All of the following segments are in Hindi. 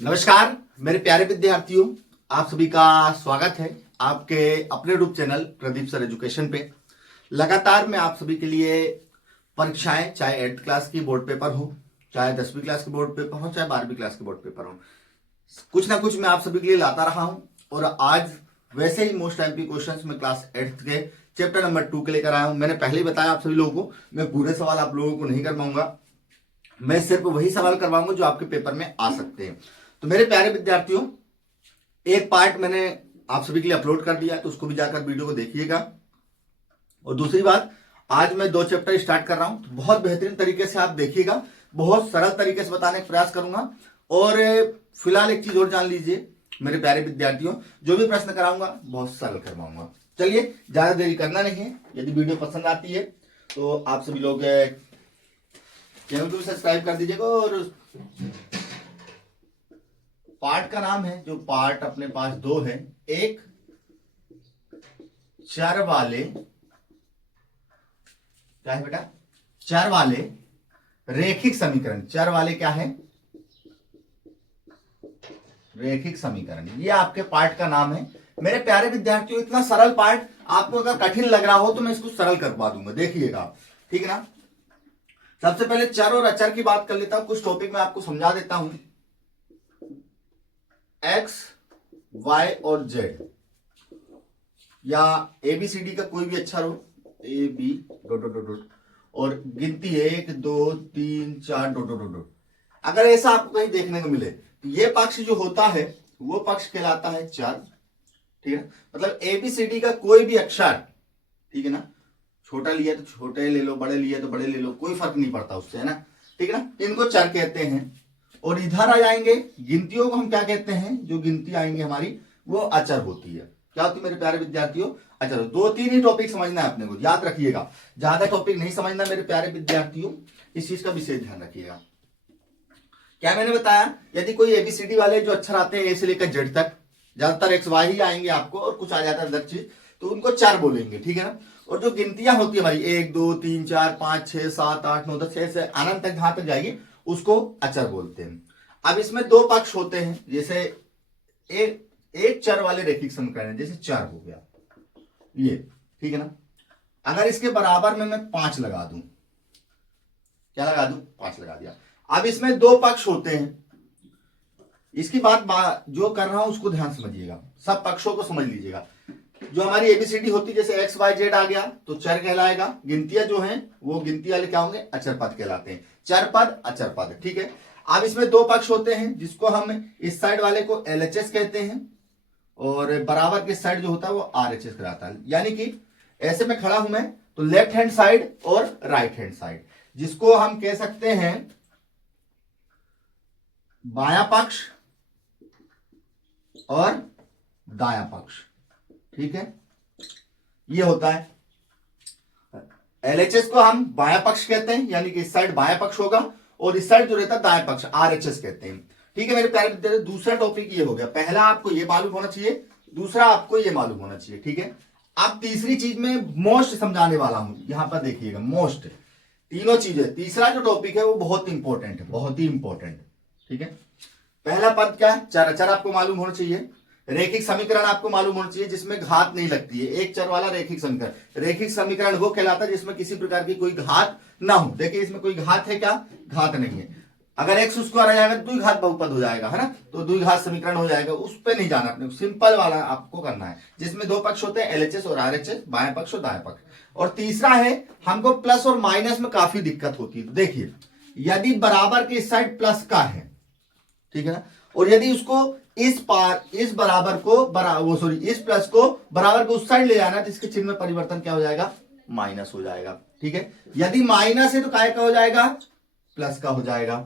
नमस्कार मेरे प्यारे विद्यार्थियों, आप सभी का स्वागत है आपके अपने YouTube channel Pradeep sir education पे। लगातार मैं आप सभी के लिए परीक्षाएं, चाहे 8th क्लास की बोर्ड पेपर हो, चाहे 10वीं क्लास की बोर्ड पेपर हो, चाहे 12वीं क्लास की बोर्ड पेपर हो, कुछ ना कुछ मैं आप सभी के लिए लाता रहा हूं। और आज वैसे ही मोस्ट एमपी क्वेश्चंस में क्लास 8th के चैप्टर नंबर 2 के लेकर आया हूं। मैंने पहले ही बताया आप सभी लोगों को, मैं पूरे सवाल आप लोगों को नहीं कर पाऊंगा, मैं सिर्फ वही सवाल करवाऊंगा जो आपके पेपर में आ सकते हैं। तो मेरे प्यारे विद्यार्थियों, एक पार्ट मैंने आप सभी के लिए अपलोड कर दिया है, तो उसको भी जाकर वीडियो को देखिएगा। और दूसरी बात, आज मैं 2 चैप्टर स्टार्ट कर रहा हूं, तो बहुत बेहतरीन तरीके से आप देखिएगा, बहुत सरल तरीके से बताने का प्रयास करूंगा। और फिलहाल एक चीज और जान लीजिए मेरे प्यारे विद्यार्थियों, जो भी प्रश्न कराऊंगा बहुत सरल करवाऊंगा। चलिए ज्यादा देरी करना नहीं है। यदि वीडियो पसंद आती है तो आप सभी लोग चैनल को सब्सक्राइब कर दीजिएगा। और पार्ट का नाम है, जो पार्ट अपने पास 2 है, एक चर वाले, क्या है बेटा, चर वाले रेखिक समीकरण। चर वाले क्या है? रेखिक समीकरण। ये आपके पार्ट का नाम है मेरे प्यारे विद्यार्थियों। इतना सरल पार्ट आपको अगर कठिन लग रहा हो तो मैं इसको सरल करवा दूंगा, देखिएगा, ठीक है ना। सबसे पहले चर और अचर की बात कर लेता हूं, कुछ टॉपिक मैं आपको समझा देता हूं। एक्स, वाई और जेड, या एबीसीडी का कोई भी अक्षर हो, A B dot dot dot dot, और गिनती 1 2 3 4 डॉट डॉट डॉट। अगर ऐसा आपको कहीं देखने को मिले तो ये पक्ष जो होता है वो पक्ष कहलाता है चर, ठीक है। मतलब एबीसीडी का कोई भी अक्षर, ठीक है ना, छोटा लिया तो छोटे ले लो, बड़े लिया तो बड़े ले लो, कोई फर्क नहीं पड़ता उससे, है ना, ठीक है ना। इनको चर कहते हैं। और इधर आ जाएंगे गिनतियों को हम क्या कहते हैं, जो गिनती आएंगे हमारी वो अचर होती है। क्या होती है मेरे प्यारे विद्यार्थियों? अचर। 2-3 ही टॉपिक समझना है अपने को, याद रखिएगा, ज्यादा टॉपिक नहीं समझना मेरे प्यारे विद्यार्थियों, इस चीज का विशेष ध्यान रखिएगा। क्या मैंने बताया, यदि कोई एबीसीडी वाले जो अक्षर आते हैं ए से लेकर जेड तक, ज्यादातर एक्स वाई ही आएंगे आपको, और कुछ आ जाता है अदर चीज, तो उनको चर बोलेंगे, ठीक है ना। और जो गिनतियां होती है हमारी 1 2 3 4 5 6 7 8 9 10 से अनंत तक जहां तक जाएगी उसको अचर बोलते हैं। अब इसमें 2 पक्ष होते हैं, जैसे एक चर वाले रेखिक समीकरण है, जैसे चर हो गया ये, ठीक है ना। अगर इसके बराबर में मैं 5 लगा दूं, क्या लगा दूं, 5 लगा दिया। अब इसमें 2 पक्ष होते हैं, इसकी बात जो कर रहा हूं उसको ध्यान समझिएगा, सब पक्षों को समझ लीजिएगा। जो हमारी एबीसीडी होती है, जैसे एक्स वाई जेड आ गया तो चर कहलाएगा, गिनतियां जो हैं वो गिनती वाले क्या होंगे, अचर पद कहलाते हैं, चर पद अचर पद, ठीक है। अब इसमें 2 पक्ष होते हैं, जिसको हम इस साइड वाले को एलएचएस कहते हैं, और बराबर के साइड जो होता है वो आरएचएस कहलाता है। यानी कि ऐसे में खड़ा हूं मैं तो लेफ्ट हैंड साइड और राइट हैंड साइड, जिसको हम कह सकते हैं बायां पक्ष और दायां पक्ष, ठीक है, ये होता है। एलएचएस को हम बायां पक्ष कहते हैं, यानी कि इस साइड बायां पक्ष होगा और इस साइड जो रहता है दायां पक्ष, आरएचएस कहते हैं, ठीक है मेरे प्यारे विद्यार्थी। दूसरा टॉपिक ये हो गया, पहला आपको ये मालूम होना चाहिए, दूसरा आपको ये मालूम होना चाहिए, ठीक है। अब तीसरी चीज में मोस्ट समझाने वाला हूं, यहां पर देखिएगा, मोस्ट, तीनों चीजें। तीसरा जो टॉपिक है वो बहुत इंपॉर्टेंट है, बहुत ही इंपॉर्टेंट, ठीक है। पहला पद क्या है, चर। चर आपको मालूम होना चाहिए। रेखिक समीकरण आपको मालूम होना चाहिए जिसमें घात नहीं लगती है, एक चर वाला रेखिक समीकरण। रेखिक समीकरण वो कहलाता है जिसमें किसी प्रकार की कोई घात ना हो। देखिए इसमें कोई घात है क्या, घात नहीं है। अगर एक्स उसको आ जाएगा तो द्विघात बहुपद हो जाएगा, है ना, तो द्विघात समीकरण हो जाएगा, उस पर नहीं जाना अपने, सिंपल वाला आपको करना है, जिसमें 2 पक्ष होते हैं, एलएचएस और आरएचएस, बायां पक्ष और दायां पक्ष। और तीसरा है, हमको प्लस और माइनस में काफी दिक्कत होती है। तो देखिए, यदि बराबर के इस साइड प्लस का है, ठीक है ना, और यदि उसको इस बराबर को इस प्लस को बराबर को उस साइड ले जाना, तो इसके चिन्ह में परिवर्तन क्या हो जाएगा, माइनस हो जाएगा, ठीक है। यदि माइनस है तो काय का हो जाएगा, प्लस का हो जाएगा।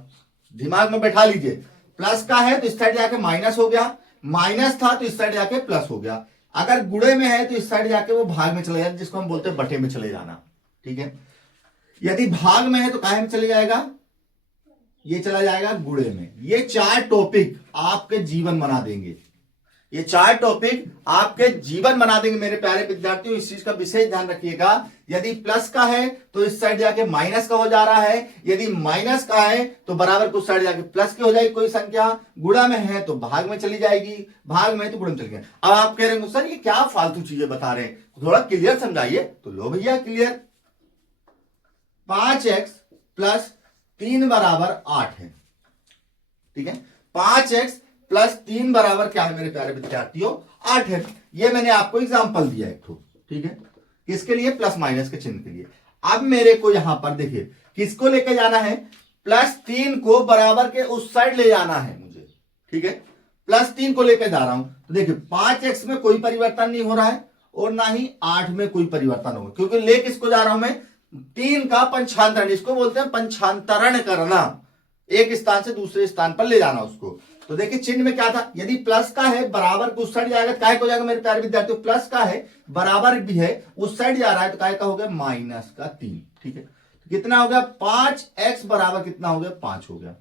दिमाग में बैठा लीजिए, प्लस का है तो इस साइड जाके माइनस हो गया, माइनस था तो इस साइड जाके प्लस हो गया। अगर गुणे में है तो इस साइड जाके वो भाग में चले जाता, जिसको हम बोलते हैं बटे में चले जाना, ठीक है। यदि भाग में है तो काहे में चले जाएगा, ये चला जाएगा गुणे में। ये 4 टॉपिक आपके जीवन बना देंगे, ये 4 टॉपिक आपके जीवन बना देंगे मेरे प्यारे विद्यार्थियों। इस चीज का विशेष ध्यान रखिएगा। यदि प्लस का है तो इस साइड जाके माइनस का हो जा रहा है, यदि माइनस का है तो बराबर कुछ साइड जाके प्लस की हो जाएगी। कोई संख्या गुणा में है तो भाग में चली जाएगी, भाग में है तो गुणा में चली जाएगी। अब आप कह रहे हैं सर ये क्या फालतू चीजें बता रहे हैं, थोड़ा क्लियर समझाइए। तो लो भैया क्लियर, 5x प्लस 3 बराबर 8 है, ठीक है। 5x प्लस 3 बराबर क्या है मेरे प्यारे विद्यार्थियों, 8 है। ये मैंने आपको एग्जांपल दिया एक, ठीक है, किसके लिए, प्लस माइनस के चिन्ह के लिए। अब मेरे को यहां पर देखिए किसको लेके जाना है, प्लस 3 को बराबर के उस साइड ले जाना है मुझे, ठीक है। प्लस 3 को लेकर जा रहा हूं तो देखिए 5x में कोई परिवर्तन नहीं हो रहा है और ना ही 8 में कोई परिवर्तन होगा, क्योंकि ले किसको जा रहा हूं मैं, 3 का पंचांतरण, इसको बोलते हैं पंचांतरण करना, एक स्थान से दूसरे स्थान पर ले जाना उसको। तो देखिए चिन्ह में क्या था, यदि प्लस का है बराबर उस साइड जाएगा तो काय को जाएगा मेरे प्यारे विद्यार्थियों, प्लस का है बराबर भी है उस साइड जा रहा है तो काय का हो गया, माइनस का 3, ठीक है। तो कितना हो गया, 5x बराबर कितना हो गया, 5 हो गया।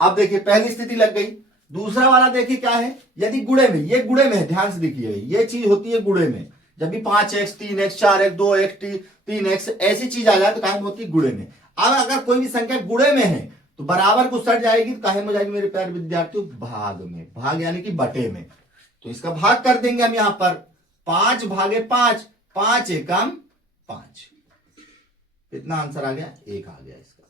अब देखिए पहली स्थिति लग गई। दूसरा वाला देखिए क्या है, यदि गुणे में, ये गुणे में है, ध्यान से देखिए ये चीज होती है गुणे में, जब भी 5x 3x 4x 2x 3x ऐसी चीज आ जाए तो काहे में होती है, गुणे में। अब अगर कोई भी संख्या गुणे में है तो बराबर को सट जाएगी तो काहे में जाएगी मेरे प्यारे विद्यार्थियों, भाग में, भाग यानी कि बटे में। तो इसका भाग कर देंगे हम यहां पर, 5 भागे 5, 5 एकम 5, कितना आंसर आ गया, 1 आ गया। इसका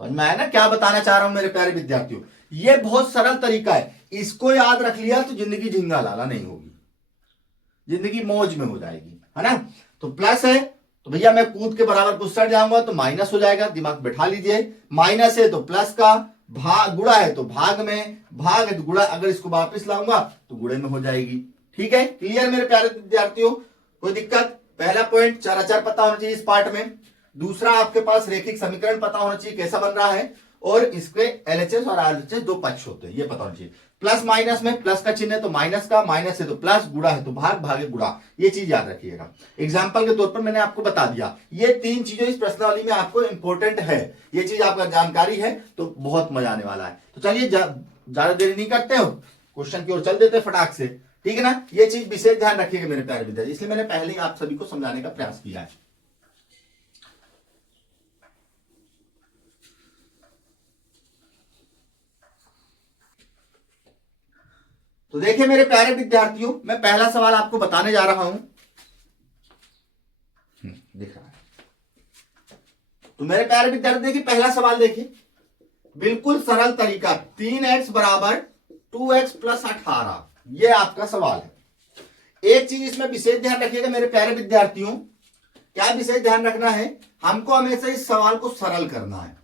समझ में आया ना क्या बताना चाह रहा हूं मेरे प्यारे विद्यार्थियों। ये बहुत सरल तरीका है, इसको याद रख लिया तो जिंदगी झिंगा लाला नहीं होगी, जिंदगी मौज में हो जाएगी, है ना। तो प्लस है तो भैया मैं कूद के बराबर कुछ सट जाऊंगा तो माइनस हो जाएगा, दिमाग बैठा लीजिए। माइनस है तो प्लस का, भाग गुणा है तो भाग में, भाग है तो गुणा, अगर इसको वापस लाऊंगा तो गुणे में हो जाएगी। ठीक है, क्लियर मेरे प्यारे विद्यार्थियों, कोई दिक्कत। पहला पॉइंट चराचर पता होना चाहिए इस पार्ट में। दूसरा आपके पास रेखिक समीकरण पता होना चाहिए कैसा बन रहा है, और इसके एलएचएस और आरएचएस दो पक्ष होते हैं ये पता होना चाहिए। प्लस माइनस में प्लस का चिन्ह है तो माइनस का, माइनस है तो प्लस, गुणा है तो भाग, भागे गुणा, ये चीज याद रखिएगा। एग्जाम्पल के तौर पर मैंने आपको बता दिया, ये 3 चीजें इस प्रश्नावली में आपको इंपॉर्टेंट है, ये चीज आपका जानकारी है तो बहुत मजा आने वाला है। तो चलिए ज्यादा देरी नहीं करते हो, क्वेश्चन की ओर चल देते फटाक से, ठीक है ना। ये चीज विशेष ध्यान रखिएगा मेरे प्यारे विद्यार्थी, इसलिए मैंने पहले ही आप सभी को समझाने का प्रयास किया है। तो देखिए मेरे प्यारे विद्यार्थियों, मैं पहला सवाल आपको बताने जा रहा हूं, दिख रहा है तो मेरे प्यारे विद्यार्थी देखिए पहला सवाल देखिए, बिल्कुल सरल तरीका, 3x बराबर 2x प्लस 18, ये आपका सवाल है। एक चीज इसमें विशेष ध्यान रखिएगा मेरे प्यारे विद्यार्थियों, क्या विशेष ध्यान रखना है, हमको हमेशा इस सवाल को सरल करना है।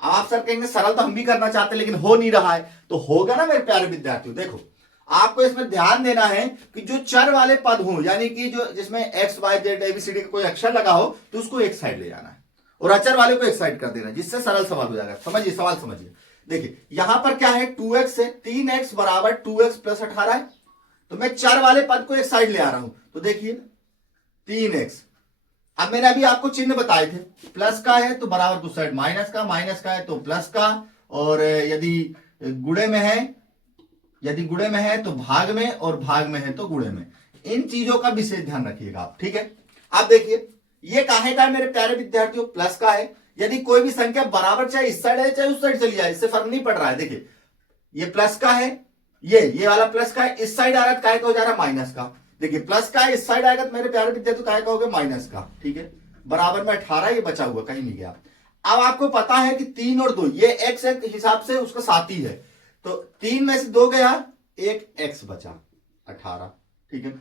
आप सर कहेंगे सरल तो हम भी करना चाहते लेकिन हो नहीं रहा है, तो होगा ना मेरे प्यारे विद्यार्थियों। देखो आपको इसमें ध्यान देना है कि जो चर वाले पद हो, यानी कि जो जिसमें एक्स वाई जेड एबीसीडी का कोई अक्षर लगा हो तो उसको एक साइड ले जाना है और अचर वाले को एक साइड कर देना, जिससे सरल सवाल हो जाएगा। समझिए सवाल समझिए, देखिए यहां पर क्या है, 2x है, 3x बराबर 2x प्लस 18 है, तो मैं चर वाले पद को एक साइड ले आ रहा हूं। तो देखिए 3x, अब मैंने अभी आपको चिन्ह बताए थे, प्लस का है तो बराबर कुछ साइड माइनस का, माइनस का है तो प्लस का, और यदि गुणे में है, यदि गुणे में है तो भाग में, और भाग में है तो गुणे में। इन चीजों का विशेष ध्यान रखिएगा आप, ठीक है। अब देखिए ये काहे का है मेरे प्यारे विद्यार्थियों, प्लस का है। यदि कोई भी संख्या बराबर चाहे इस साइड है चाहे उस साइड चली जाए, इससे फर्क नहीं पड़ रहा है। देखिए ये प्लस का है, ये वाला प्लस का है, इस साइड आ रहा है काहे का हो जा रहा है, माइनस का। देखिए प्लस का है, इस साइड आएगा तो मेरे प्यारे विद्यार्थी काहे का हो गया, माइनस का, ठीक है। बराबर में 18, ये बचा हुआ कहीं नहीं गया। अब आपको पता है कि 3 और 2 ये एक्स एक हिसाब से उसका साथी है, तो 3 में से 2 गया, एक x बचा 18, ठीक है।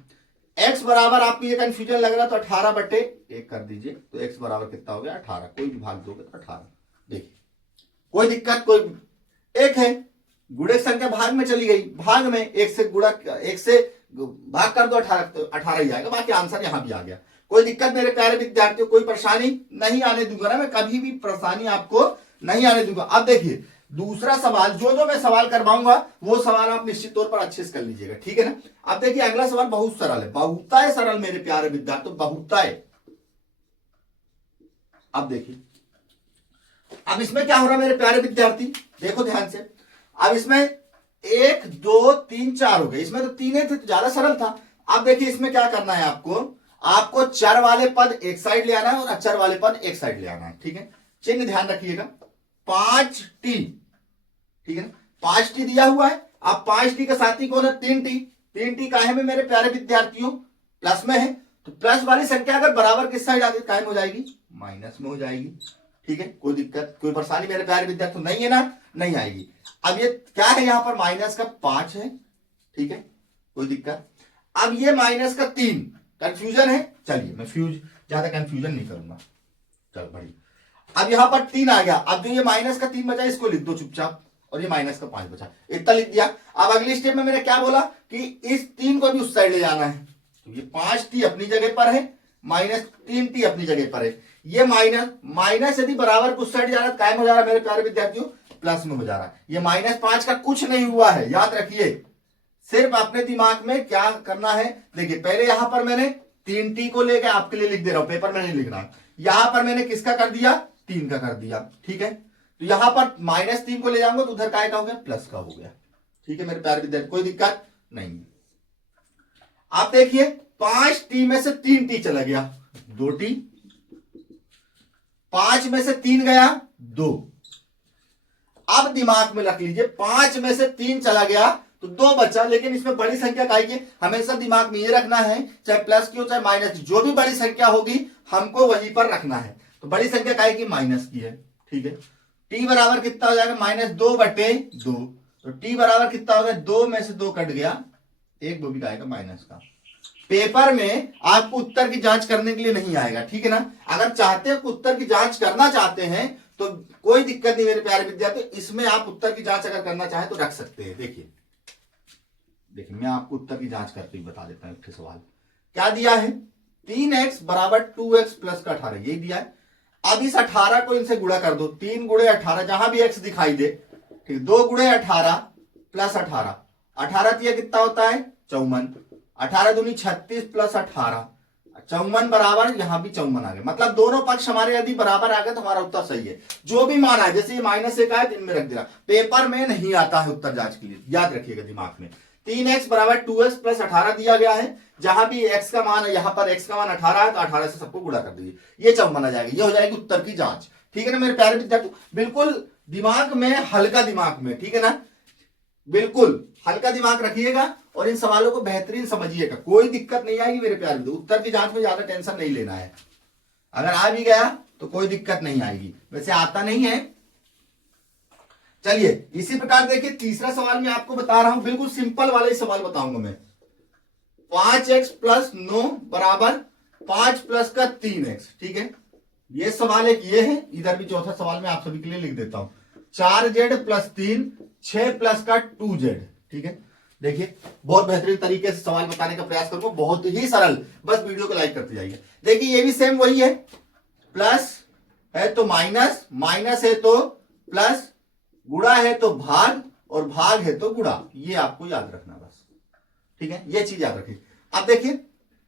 x बराबर आपको ये कंफ्यूजन लग रहा है तो 18 बटे 1 कर दीजिए, तो x बराबर कितना हो गया, 18, कोई भी भाग दोगे तो 18। देखिए कोई दिक्कत, कोई एक है गुणे संख्या भाग में चली गई, भाग में एक से गुणा, एक से भाग कर दो 18, तो 18 ही आएगा, बाकी आंसर यहां भी आ गया। कोई दिक्कत मेरे प्यारे विद्यार्थियों, कोई परेशानी नहीं आने दूंगा ना, मैं कभी भी परेशानी आपको नहीं आने दूंगा। अब देखिए दूसरा सवाल, जो मैं सवाल करवाऊंगा वो सवाल आप निश्चित तौर पर अच्छे से कर लीजिएगा, ठीक है ना। अब देखिए अगला सवाल बहुत सरल है, बहुत सरल मेरे प्यारे विद्यार्थियों, बहुत है। अब देखिए, अब इसमें क्या हो रहा है मेरे प्यारे विद्यार्थी, देखो ध्यान से। अब इसमें 1 2 3 4 हो गए, इसमें तो तीन थे तो ज्यादा सरल था। अब देखिए इसमें क्या करना है आपको चर वाले पद एक साइड ले आना है और अचर वाले पद एक साइड ले आना है, ठीक है। चिन्ह ध्यान रखिएगा, 5t, ठीक है ना, 5t दिया हुआ है। अब 5t का साथी कौन है? 3t। 3t काहे में मेरे प्यारे विद्यार्थियों? प्लस में है, तो प्लस वाली संख्या अगर बराबर किस साइड आगे कायम हो जाएगी? माइनस में हो जाएगी, ठीक है। कोई दिक्कत कोई परेशानी मेरे प्यारे विद्यार्थियों नहीं है ना? नहीं आएगी। अब ये क्या है यहां पर? माइनस का 5 है, ठीक है, कोई दिक्कत। अब ये माइनस का 3, कंफ्यूजन है, चलिए मैं ज्यादा कंफ्यूजन नहीं करूंगा, चल भाई। अब यहां पर 3 आ गया, अब जो ये माइनस का 3 बचा इसको लिख दो चुपचाप, और ये माइनस का 5 बचा, इतना लिख दिया। अब अगली स्टेप में मैंने क्या बोला कि इस 3 को भी उस साइड ले जाना है, तो ये 5t अपनी जगह पर है, माइनस 3t अपनी जगह पर है। ये माइनस यदि बराबर कुछ साइड जा रहा है कायम हो जा रहा है मेरे प्यारे विद्यार्थियों, प्लस में हो जा रहा है। ये -5 का कुछ नहीं हुआ है, याद रखिए। सिर्फ अपने दिमाग में क्या करना है, देखिए पहले यहां पर मैंने 3t को लेकर आपके लिए लिख दे रहा हूं, पेपर में नहीं लिखना। यहां पर मैंने किसका कर दिया? 3 का कर दिया, ठीक है। तो यहां पर -3 को ले जाऊंगा तो उधर काय का हो गया? प्लस का हो गया, ठीक है मेरे प्यारे विद्यार्थी, कोई दिक्कत नहीं। आप देखिए 5t में से 3t चला गया, 2t, 5 में से 3 गया 2। अब दिमाग में रख लीजिए 5 में से 3 चला गया तो 2 बचा, लेकिन इसमें बड़ी संख्या का आएगी, हमेशा दिमाग में ये रखना है, चाहे प्लस की हो चाहे माइनस की, जो भी बड़ी संख्या होगी हमको वहीं पर रखना है। तो बड़ी संख्या का आएगी माइनस की है, ठीक है। t बराबर कितना हो जाएगा? -2/2। तो t बराबर कितना हो गया? 2 में से 2 कट गया, 1 2 भी आएगा माइनस का। पेपर में आपको उत्तर की जांच करने के लिए नहीं आएगा, ठीक है ना। अगर चाहते हैं उत्तर की जांच करना चाहते हैं तो कोई दिक्कत नहीं मेरे प्यारे विद्यार्थी, इसमें आप उत्तर की जांच अगर करना चाहें तो रख सकते हैं। देखिए मैं आपको उत्तर की जांच करके ही बता देता हूं। एक सवाल क्या दिया है? 3x बराबर 2x प्लस का 18, यही दिया है। अब इस 18 को इनसे गुणा कर दो, 3 गुणे 18, जहां भी x दिखाई दे, ठीक, 2 गुणे 18 प्लस 18, 18 तिया कितना होता है? 54, 18 दूनी 36 प्लस 18, 54 बराबर, यहां भी 54 आ गया। मतलब दोनों पक्ष हमारे यदि बराबर आ गए तो हमारा उत्तर सही है। जो भी मान आए, जैसे ये -1 आए तो इनमें रख देना, पेपर में नहीं आता है उत्तर जांच के लिए, याद रखिएगा दिमाग में। 3x बराबर 2x प्लस 18 दिया गया है, जहां भी x का मान है, यहां पर x का मान 18 है तो 18 से सबको गुणा कर दीजिए, ये 54 आ जाएगा। ये हो जाएगी उत्तर की जांच, ठीक है ना मेरे प्यारे विद्यार्थी। बिल्कुल दिमाग में, हल्का दिमाग में, ठीक है ना, बिल्कुल हल्का दिमाग रखिएगा और इन सवालों को बेहतरीन समझिएगा, कोई दिक्कत नहीं आएगी मेरे प्यारे विद्यार्थी। उत्तर की जांच में ज्यादा टेंशन नहीं लेना है, अगर आ भी गया तो कोई दिक्कत नहीं आएगी, वैसे आता नहीं है। चलिए इसी प्रकार देखिए तीसरा सवाल मैं आपको बता रहा हूं, बिल्कुल सिंपल वाला ही सवाल बताऊंगा मैं। 5x प्लस 9 बराबर 5 प्लस का 3x, ठीक है। ये सवाल एक ये है, इधर भी चौथा सवाल मैं आप सभी के लिए लिख देता हूं। 4z प्लस 3, 6 प्लस का 2z, ठीक है। देखिए बहुत बेहतरीन तरीके से सवाल बताने का प्रयास करूंगा, बहुत ही सरल, बस वीडियो को लाइक करते जाइए। देखिए ये भी सेम वही है, प्लस है तो माइनस, माइनस है तो प्लस, गुणा है तो भाग, और भाग है तो गुणा, ये आपको याद रखना बस, ठीक है, ये चीज याद रखिए। अब देखिए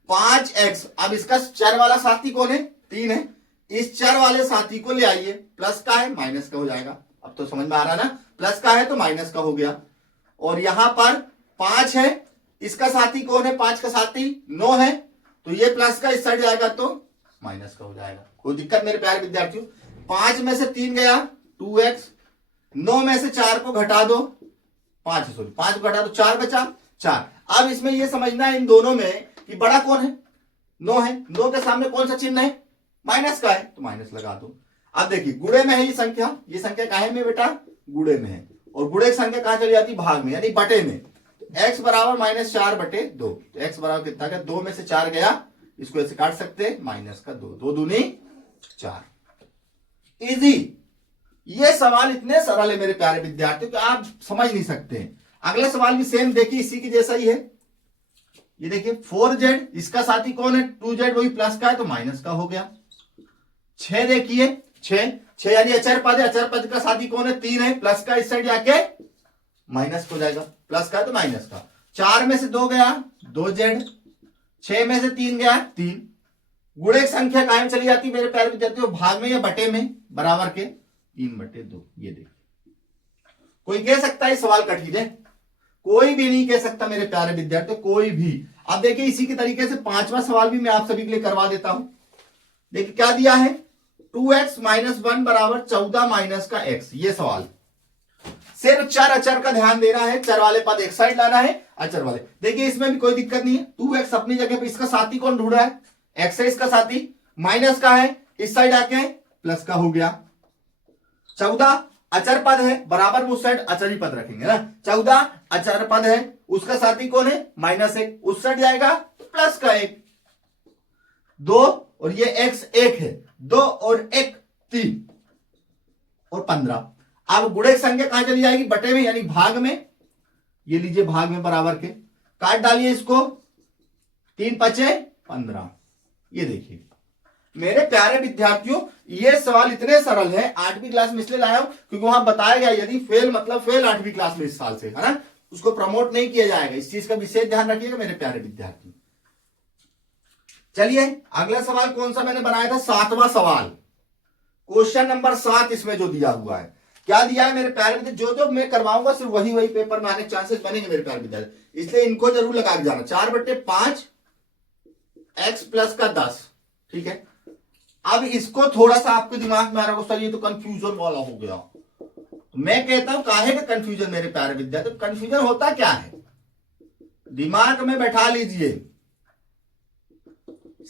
5x, अब इसका चर वाला साथी कौन है? 3 है, इस चर वाले साथी को ले आइए, प्लस का है माइनस का हो जाएगा। अब तो समझ में आ रहा है ना, प्लस का है तो माइनस का हो गया। और यहां पर 5 है, इसका साथी कौन है? 5 का साथी 9 है, तो ये प्लस का इस साइड जाएगा तो माइनस का हो जाएगा। कोई दिक्कत मेरे प्यारे विद्यार्थियों? 5 में से 3 गया 2x, 9 में से 4 को घटा दो, 5 को घटा दो, 4 बचा 4। अब इसमें यह समझना है इन दोनों में कि बड़ा कौन है? 9 है, 9 के सामने कौन सा चिन्ह है? माइनस का है, तो माइनस लगा दो। अब देखिए गुणे में है ये संख्या काहे में बेटा? गुणे में है, और गुणे की संख्या कहां चली जाती? भाग में, यानी बटे में। x बराबर -4/2, तो x बराबर कितना गया? 2 में से 4 गया, इसको ऐसे काट सकते हैं, माइनस का 2, 2 दूनी 4। इजी, ये सवाल इतने सरल है मेरे प्यारे विद्यार्थियों कि आप समझ नहीं सकते हैं। अगला सवाल भी सेम देखिए, इसी की जैसा ही है। ये देखिए 4z, इसका साथी कौन है? 2z, वही प्लस का है तो माइनस का हो गया। 6 देखिए 6 यानी अचर पद है, अचर पद का साथी कौन है? 3 है, प्लस का इस साइड जाके माइनस हो जाएगा, प्लस का है तो माइनस का। 4 में से 2 गया 2z, 6 में से 3 गया 3। गुणे संख्या कायम चली जाती मेरे प्यारे विद्यार्थियों, भाग में या बटे में, बराबर के 3/2। ये देखिए कोई कह सकता है सवाल कठिन है, कोई भी नहीं कह सकता मेरे प्यारे विद्यार्थी, कोई भी। अब देखिए इसी के तरीके से पांचवा सवाल भी मैं आप सभी के लिए करवा देता हूं। देखिए क्या दिया है, 2x माइनस 1 बराबर 14 माइनस का x, ये सवाल। सिर्फ चर अचर का ध्यान देना है, चर वाले पद एक साइड लाना है, अचर वाले। देखिए इसमें भी कोई दिक्कत नहीं है, 2x अपनी जगह पे, इसका साथी कौन ढूंढ रहा है, x है इसका साथी, माइनस का है, इस साइड आके प्लस का हो गया। 14 अचर पद है, बराबर उस साइड अचर ही पद रखेंगे ना, 14 अचर पद है, उसका साथी कौन है, -1, उस साइड जाएगा प्लस का 1, 2 और ये x 1 है, 2 और 1 3 और 15। अब गुणक संख्या कहां चली जाएगी, बटे में यानी भाग में, ये लीजिए भाग में बराबर के, काट डालिए इसको, 3 5 15। ये देखिए मेरे प्यारे विद्यार्थियों, ये सवाल इतने सरल है, 8वीं क्लास में इसलिए लाया हूं क्योंकि वहां बताया गया यदि फेल मतलब फेल 8वीं क्लास में इस साल से, है ना, उसको प्रमोट नहीं किया जाएगा। इस चीज का विशेष ध्यान रखिएगा मेरे प्यारे विद्यार्थी। चलिए अगला सवाल कौन सा मैंने बनाया था, 7वां सवाल, क्वेश्चन नंबर 7 इसमें जो दिया हुआ है, क्या दिया है मेरे प्यारे विद्यार्थी, जो जो मैं करवाऊंगा सिर्फ वही वही पेपर में आने के चांसेस बनेंगे मेरे प्यारे विद्यार्थी, इसलिए इनको जरूर लगा के जाना। 4/5 x प्लस का 10, ठीक है। अब इसको थोड़ा सा आपके दिमाग में आ रहा होगा, सर ये तो कंफ्यूजन वाला हो गया। मैं कहता हूं काहे का कंफ्यूजन मेरे प्यारे विद्यार्थी, कंफ्यूजन होता क्या है, दिमाग में बैठा लीजिए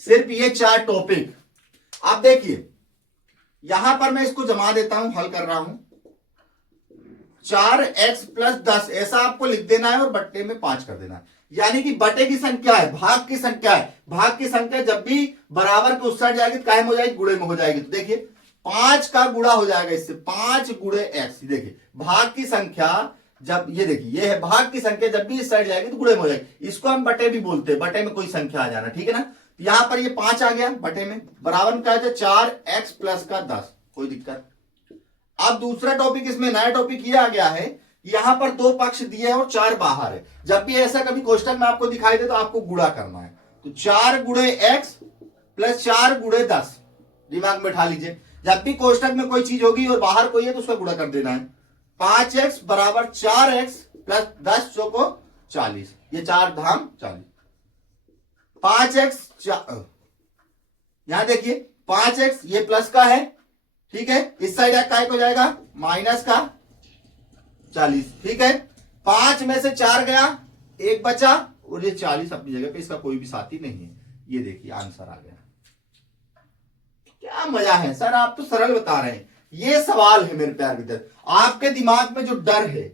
सिर्फ ये 4 टॉपिक। अब देखिए यहां पर मैं इसको जमा देता हूं, हल कर रहा हूं, 4x प्लस 10 ऐसा आपको लिख देना है और बट्टे में 5 कर देना है, यानी कि बटे की संख्या है, भाग की संख्या है, भाग की संख्या जब भी बराबर के उस साइड जाएगी तो कायम हो जाएगी, गुणे में हो जाएगी। तो देखिए 5 का गुणा हो जाएगा इससे, 5 गुणे x। देखिए भाग की संख्या जब, ये देखिए ये है भाग की संख्या, जब भी इस साइड जाएगी तो गुणे में हो जाएगी, इसको हम बटे भी बोलते हैं, बटे में कोई संख्या आ जाना, ठीक है ना। यहां पर ये 5 आ गया बटे में, बराबर में क्या है 4x प्लस का 10, कोई दिक्कत। अब दूसरा टॉपिक इसमें नया टॉपिक ये आ गया है, यहां पर 2 पक्ष दिए हैं और 4 बाहर है। जब भी ऐसा कभी क्वेश्चन में आपको दिखाई दे तो आपको गुणा करना है, तो 4 गुणे x प्लस 4 गुणे 10, दिमाग में बैठा लीजिए। जब भी क्वेश्चन में कोई चीज होगी और बाहर कोई है तो उसका गुणा कर देना है। 5x बराबर 4x प्लस 10 चौको 40, ये 4 धाम 40, 5x, यहां देखिए 5x ये प्लस का है, ठीक है, इस साइड का हो जाएगा माइनस का 40, ठीक है। 5 में से 4 गया, 1 बचा और ये 40 अपनी जगह पे, इसका कोई भी साथी नहीं है। ये देखिए आंसर आ गया। क्या मजा है सर, आप तो सरल बता रहे हैं। ये सवाल है मेरे प्यारे विद्यार्थी, आपके दिमाग में जो डर है,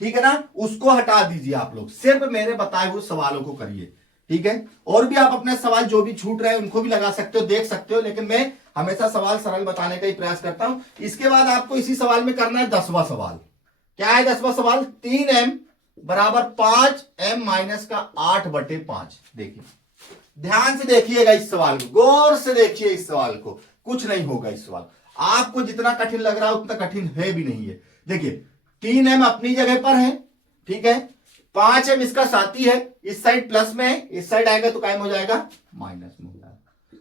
ठीक है ना, उसको हटा दीजिए। आप लोग सिर्फ मेरे बताए हुए सवालों को करिए, ठीक है। और भी आप अपने सवाल जो भी छूट रहे हैं उनको भी लगा सकते हो, देख सकते हो, लेकिन मैं हमेशा सवाल सरल बताने का ही प्रयास करता हूं। इसके बाद आपको इसी सवाल में करना है 10वां सवाल। क्या है 10वां सवाल, 3m बराबर 5m माइनस का 8/5। देखिए ध्यान से देखिएगा इस सवाल को, गौर से देखिए इस सवाल को, कुछ नहीं होगा इस सवाल। आपको जितना कठिन लग रहा है उतना कठिन है भी नहीं है। देखिए 3m अपनी जगह पर है, ठीक है, 5m इसका साथी है, इस साइड प्लस में है, इस साइड आएगा तो कायम हो जाएगा माइनस में हो जाएगा,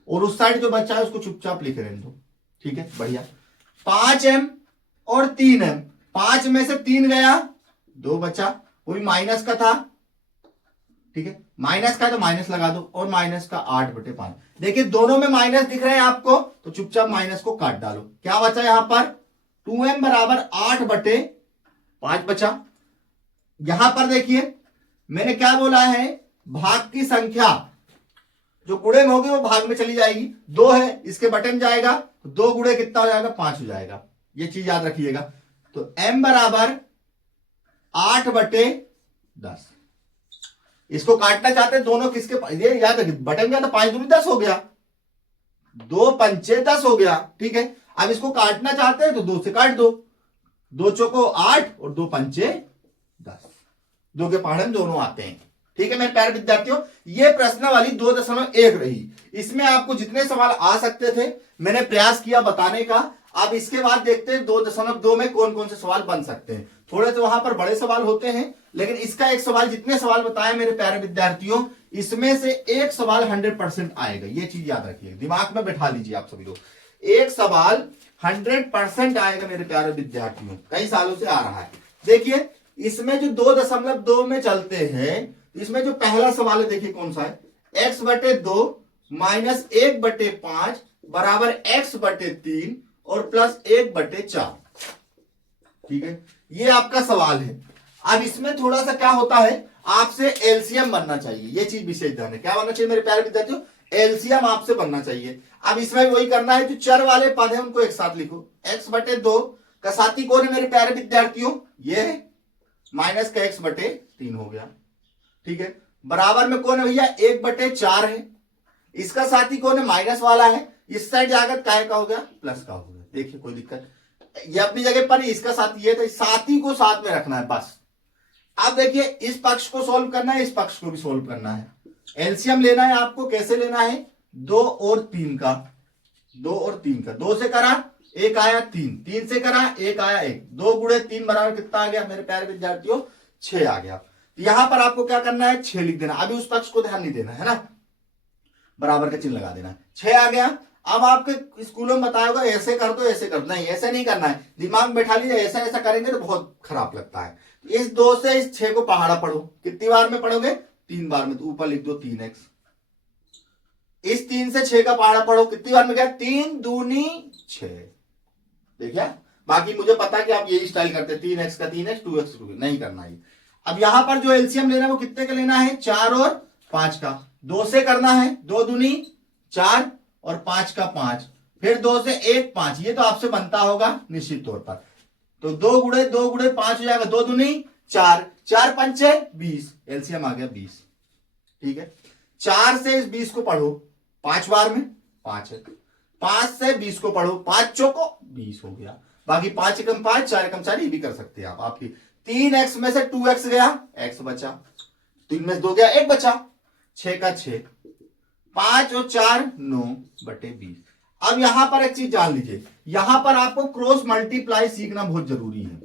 और उस साइड जो बच्चा है उसको चुपचाप लिख रहने दो, ठीक है, बढ़िया। 5m और 3m, 5 में से 3 गया, 2 बचा, वो भी माइनस का था, ठीक है, माइनस का है तो माइनस लगा दो, और माइनस का 8/5। देखिए दोनों में माइनस दिख रहे हैं आपको, तो चुपचाप माइनस को काट डालो। क्या बचा यहां पर, 2m बराबर 8/5 बचा। यहां पर देखिए मैंने क्या बोला है, भाग की संख्या जो गुणे में होगी वो भाग में चली जाएगी, 2 है इसके बटे में जाएगा, 2 गुणे कितना हो जाएगा, 5 हो जाएगा, ये चीज याद रखिएगा। तो m बराबर 8/10। इसको काटना चाहते हैं दोनों किसके, ये याद रखिए बटे में गया तो 5 दूनी 10 हो गया, 2 पंचे 10 हो गया, ठीक है। अब इसको काटना चाहते हैं तो 2 से काट दो, 2 चौको 8 और 2 पंचे 10, 2 के पहाड़े में दोनों आते हैं, ठीक है मेरे प्यारे विद्यार्थियों। ये प्रश्न वाली 2.1 रही, इसमें आपको जितने सवाल आ सकते थे मैंने प्रयास किया बताने का। अब इसके बाद देखते हैं 2.2 में कौन कौन से सवाल बन सकते हैं। थोड़े तो वहां पर बड़े सवाल होते हैं, लेकिन इसका एक सवाल, जितने सवाल बताए मेरे प्यारे विद्यार्थियों, इसमें से एक सवाल 100% आएगा, ये चीज याद रखिए, दिमाग में बैठा लीजिए आप सभी लोग। एक सवाल 100% आएगा मेरे प्यारे विद्यार्थियों, कई सालों से आ रहा है। देखिए इसमें जो 2.2 में चलते हैं, इसमें जो पहला सवाल है देखिए कौन सा है, x/2 माइनस 1/5 बराबर x/3 और प्लस 1/4। ठीक है, ये आपका सवाल है। अब इसमें थोड़ा सा क्या होता है, आपसे एलसीएम बनना चाहिए, ये चीज विशेष ध्यान है। क्या बनना चाहिए मेरे प्यारे विद्यार्थियों, एलसीएम आपसे बनना चाहिए। अब इसमें वही करना है, जो चर वाले पद है उनको एक साथ लिखो। x/2 का साथी कौन है मेरे प्यारे विद्यार्थियों, ये है, माइनस का x/3 हो गया। ठीक है, बराबर में कौन है भैया, 1/4 है। इसका साथी कौन है, माइनस वाला है। इस साइड जाकर काय का हो गया, प्लस का हो गया। देखिए कोई दिक्कत, ये अपनी जगह पर, इसका साथी ये था, साथी को साथ में रखना है बस। अब देखिए इस पक्ष को सोल्व करना है, इस पक्ष को भी सोल्व करना है। एलसीएम लेना है आपको, कैसे लेना है, 2 और 3 का। 2 और 3 का, 2 से करा 1 आया 3, 3 से करा 1 आया 1, 2 गुणे 3 बराबर कितना आ गया मेरे प्यारे विद्यार्थियों, 6 आ गया। यहां पर आपको क्या करना है, 6 लिख देना। अभी उस पक्ष को ध्यान नहीं देना है ना, बराबर का चिन्ह लगा देना। 6 आ गया। अब आपके स्कूलों में बताया होगा ऐसे कर दो ऐसे कर दो, नहीं ऐसे नहीं करना है, दिमाग में बैठा लीजिए। ऐसा ऐसा करेंगे तो बहुत खराब लगता है। इस 2 से इस 6 को पहाड़ा पढ़ो, कितनी बार में पढ़ोगे, 3 बार में, तो ऊपर लिख दो 3x। इस 3 से 6 का पहाड़ा पढ़ो, कितनी बार में गया, 3 दूनी 6। देखिए, बाकी मुझे पता है कि आप यही स्टाइल करते हैं, 3x का 3x, 2x 2, नहीं करना है। अब यहां पर जो एलसीएम लेना है वो कितने का लेना है, 4 और 5 का। 2 से करना है, 2 दूनी 4 और 5 का 5, फिर 2 से 1 5, ये तो आपसे बनता होगा निश्चित तौर पर। तो 2 गुणे 5 हो जाएगा, 2 दूनी 4, 4 पंचे 20, एलसीएम आ गया 20। ठीक है, 4 से इस 20 को पढ़ो 5 बार में, 5 है। 5 से 20 को पढ़ो, 5 चौको 20 हो गया। बाकी 5 एकम 5, 4 एकम 4, ये भी कर सकते हैं आप। आपकी 3x में से 2x गया, x बचा, 3 में से 2 गया, 1 बचा, 6 का 6, 5 और 4 9/20। अब यहां पर एक चीज जान लीजिए, यहां पर आपको क्रॉस मल्टीप्लाई सीखना बहुत जरूरी है।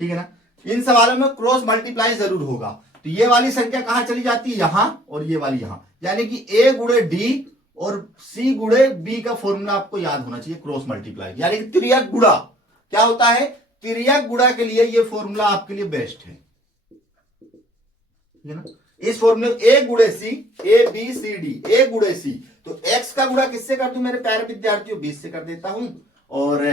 ठीक है ना, इन सवालों में क्रॉस मल्टीप्लाई जरूर होगा। तो ये वाली संख्या कहां चली जाती है, यहां, और ये वाली यहां, यानी कि a गुणे d और c गुणे b का फॉर्मूला आपको याद होना चाहिए, क्रॉस मल्टीप्लाई, यानी कि तिर्यक गुणा। क्या होता है, तिर्यक गुणा के लिए ये फॉर्मूला आपके लिए बेस्ट है। ठीक है ना, इस फॉर्मूले a गुणे c, a b c d, a गुणे c, तो x का गुणा किससे कर दूं मेरे प्यारे विद्यार्थियों, 20 से कर देता हूं, और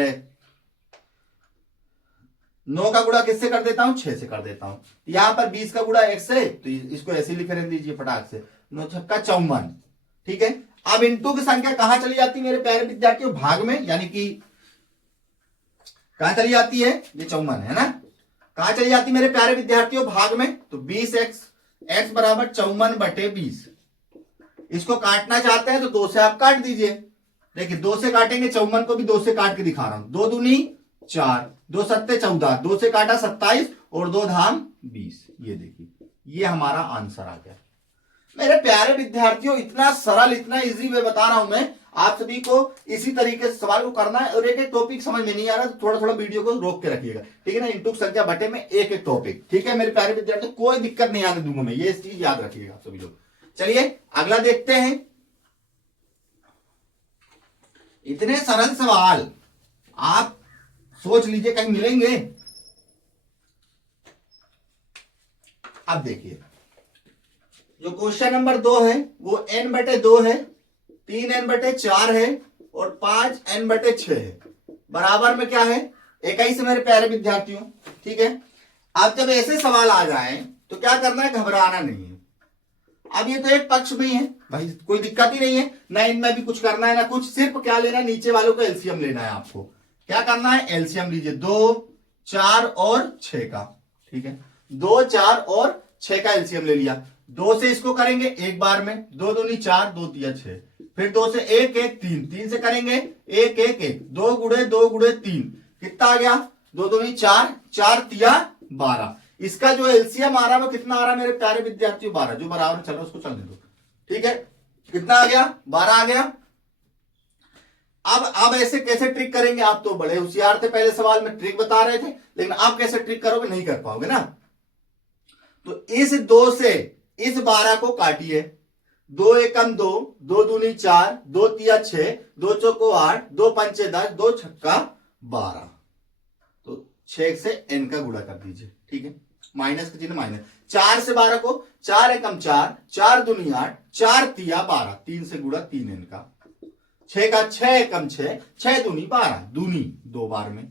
9 का गुणा किससे कर देता हूं, 6 से कर देता हूं। यहां पर 20 का गुणा x है, तो इसको ऐसे लिख रहने दीजिए फटाक से, 9 छक्का 54। ठीक है, अब इंटू की संख्या कहां चली जाती है मेरे प्यारे विद्यार्थियों, भाग में, यानी कि कहां चली जाती है, ये 54 है ना, कहां चली जाती है मेरे प्यारे विद्यार्थियों, भाग में। तो 20x, x बराबर 54/20। इसको काटना चाहते हैं तो 2 से आप काट दीजिए। देखिए 2 से काटेंगे, 54 को भी 2 से काट के दिखा रहा हूं, 2 दूनी 4, 2 सत्ते 14, 2 से काटा 27 और 2 धाम 20। ये देखिए, ये हमारा आंसर आ गया मेरे प्यारे विद्यार्थियों। इतना सरल, इतना इजी वे बता रहा हूं मैं आप सभी को, इसी तरीके से सवाल को करना है। और एक एक टॉपिक समझ में नहीं आ रहा तो थोड़ा थोड़ा वीडियो को रोक के रखिएगा, ठीक है ना, इंटू संख्या बटे में एक एक टॉपिक। ठीक है मेरे प्यारे विद्यार्थियों, कोई दिक्कत नहीं आने दूंगा मैं, ये चीज याद रखिएगा आप सभी लोग। चलिए अगला देखते हैं। इतने सरल सवाल आप सोच लीजिए कहीं मिलेंगे। अब देखिए, जो क्वेश्चन नंबर 2 है वो n/2 है, 3n/4 है और 5n/6 है। बराबर में क्या है, 21 मेरे प्यारे विद्यार्थियों। ठीक है, अब जब ऐसे सवाल आ जाए तो क्या करना है, घबराना नहीं है। अब ये तो एक पक्ष में ही है भाई, कोई दिक्कत ही नहीं है, ना इनमें भी कुछ करना है ना कुछ, सिर्फ क्या लेना है, नीचे वालों को एलसीएम लेना है। आपको क्या करना है, एलसीएम लीजिए 2, 4 और 6 का। ठीक है, 2, 4 और 6 का एलसीएम ले लिया। 2 से इसको करेंगे एक बार में, 2 दूनी 4, 2 तिया 6, फिर 2 से 1 1 3, 3 से करेंगे 1 1 1, 2 गुणे 3, कितना आ गया, 2 दूनी 4, 4 तिया 12। इसका जो एलसीएम आ रहा है वो कितना आ रहा है मेरे प्यारे विद्यार्थियों, 12, जो बराबर चल रहा है उसको चलने दो। ठीक है, कितना आ गया, 12 आ गया। अब ऐसे कैसे ट्रिक करेंगे, आप तो बड़े होशियार थे, पहले सवाल में ट्रिक बता रहे थे, लेकिन आप कैसे ट्रिक करोगे, नहीं कर पाओगे ना। तो इस 2 से इस 12 को काटिए, 2 एकम 2, 2 दूनी 4, 2 तिया 6, 2 चौको 8, 2 पंचे 10, 2 छक्का 12। तो 6 से n का गुणा कर दीजिए। ठीक है, माइनस का चिन्ह माइनस, 4 से 12 को 4 एकम 4, 4 दूनी 8, 4 तिया 12, 3 से गुणा 3 n का, 6 का 6 एकम 6, 6 दूनी 12, दूनी 2 बार में।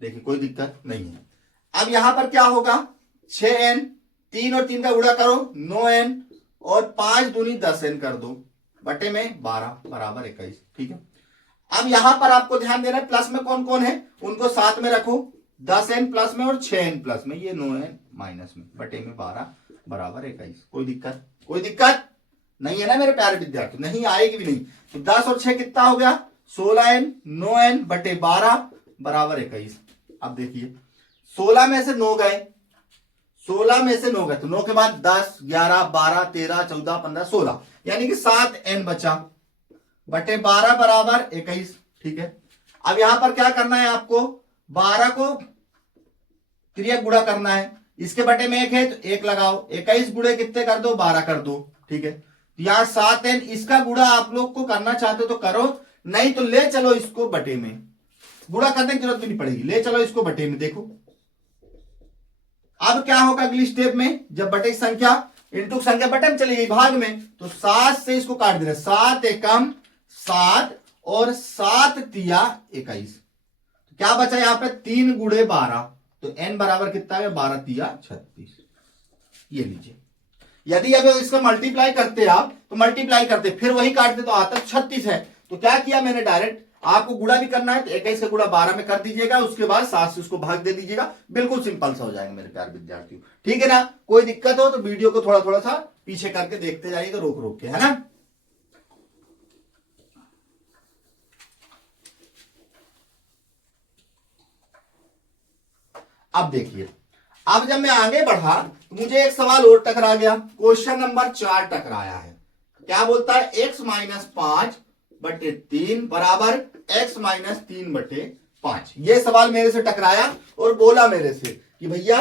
देखिए कोई दिक्कत नहीं है। अब यहां पर क्या होगा, 6n, 3 और 3 का गुणा करो 9n, और 5 दूनी 10n कर दो, बटे में 12 बराबर 21। ठीक है, अब यहां पर आपको ध्यान देना है प्लस में कौन कौन है, उनको साथ में रखो, 10n प्लस में और 6n प्लस में, ये 9n माइनस में, बटे में 12 बराबर 21। कोई दिक्कत, कोई दिक्कत नहीं है ना मेरे प्यारे विद्यार्थी, नहीं आएगी भी नहीं। तो 10 और 6 कितना हो गया, 16n, 9n बटे 12 बराबर 21। अब देखिए 16 में से 9 गए, 16 में से 9 गए, तो 9 के बाद 10, 11, 12, 13, 14, 15, 16, यानी कि 7n बचा, बटे 12 बराबर 21। ठीक है, अब यहां पर क्या करना है आपको, 12 को तिर्यक गुणा करना है, इसके बटे में 1 है तो 1 लगाओ, 21 गुणे कितने कर दो, 12 कर दो। ठीक है, यहां 7n, इसका गुणा आप लोग को करना चाहते हो तो करो, नहीं तो ले चलो इसको बटे में, गुणा करने की जरूरत भी नहीं पड़ेगी, ले चलो इसको बटे में। देखो अब क्या होगा अगली स्टेप में, जब बटे की संख्या इंटू संख्या बटे में चली गई भाग में, तो 7 से इसको काट देना, 7 एकम 7 और 7 तिया 21, तो क्या बचा यहां पे 3 गुणे 12, तो n बराबर कितना है, 12 तिया 36। ये लीजिए, यदि अब इसका मल्टीप्लाई करते आप तो मल्टीप्लाई करते फिर वही काटते तो आता 36 है। तो क्या किया मैंने, डायरेक्ट आपको गुणा भी करना है तो 21 का गुणा 12 में कर दीजिएगा, उसके बाद 7 से उसको भाग दे दीजिएगा, बिल्कुल सिंपल सा हो जाएगा मेरे प्यारे विद्यार्थियों। ठीक है ना, कोई दिक्कत हो तो वीडियो को थोड़ा थोड़ा सा पीछे करके देखते जाइएगा, रोक रोक के, है ना। अब देखिए, अब जब मैं आगे बढ़ा तो मुझे एक सवाल और टकरा गया, क्वेश्चन नंबर 4 टकराया है। क्या बोलता है, x माइनस 5 बटे 3 बराबर x माइनस 3 बटे 5। ये सवाल मेरे से टकराया और बोला मेरे से कि भैया